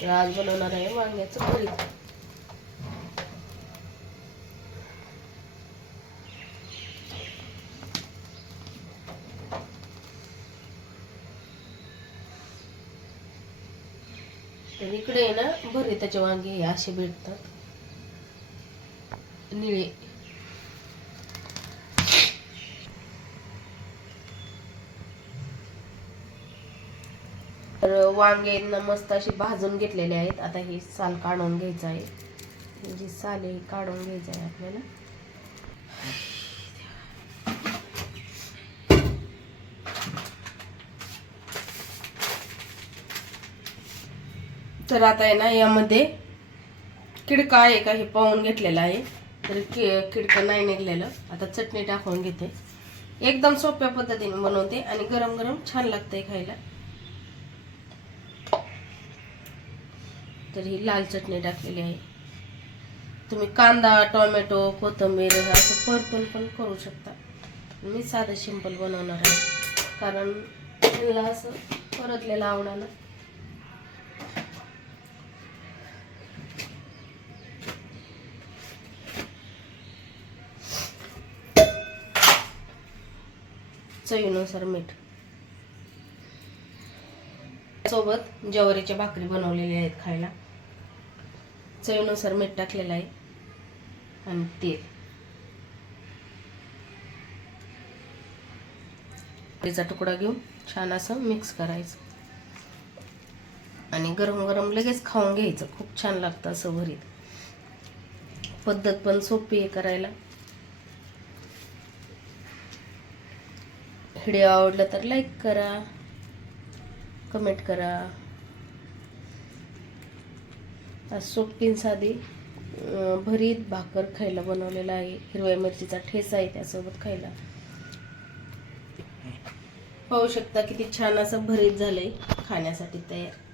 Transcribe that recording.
तर आज बनवणार आहे वांग्याचं भरीत तर इकडे आहे ना भरीताचे वांगे असे भेटतात. निळे. तर वांगे मस्त अशी भाजून घेतलेले आहेत. आता ही साल काढून घ्यायचं आहे. जी साल आहे ही काढून घ्यायचं आहे आपल्याला. तर आता आहे ना यामध्ये किडका आहे का हे पाहून घेतलेलं आहे. तर कि किडकं नाही निघलेलं. आता चटणी टाकून घेते. एकदम सोप्या पद्धतीने बनवते आणि गरम गरम छान लागतंय खायला. तर ही लाल चटणी टाकलेली आहे. तुम्ही कांदा टोमॅटो कोथिंबीर असं परतून पण करू शकता. मी साधं सिंपल बनवणार आहे. कारण मला असं परतलेलं आवडायला चवीनुसार मीठ. सोबत ज्वारीच्या भाकरी बनवलेल्या आहेत खायला. चवीनुसार मीठ टाकलेलं आहे आणि तेल. भाकरीचा तुकडा घेऊन छान असं मिक्स करायचं. आणि गरम गरम लगेच खाऊन घ्यायचं. खूप छान लागतं असं भरीत. पद्धत पण सोपी आहे करायला. व्हिडिओ आवडला तर लाईक करा. कमेंट करा. आज सोपी साधी भरीत भाकर खायला बनवलेला आहे. हिरव्या मिरचीचा ठेचा आहे त्यासोबत खायला. पाहू शकता किती छान असं भरीत झालंय खाण्यासाठी तयार.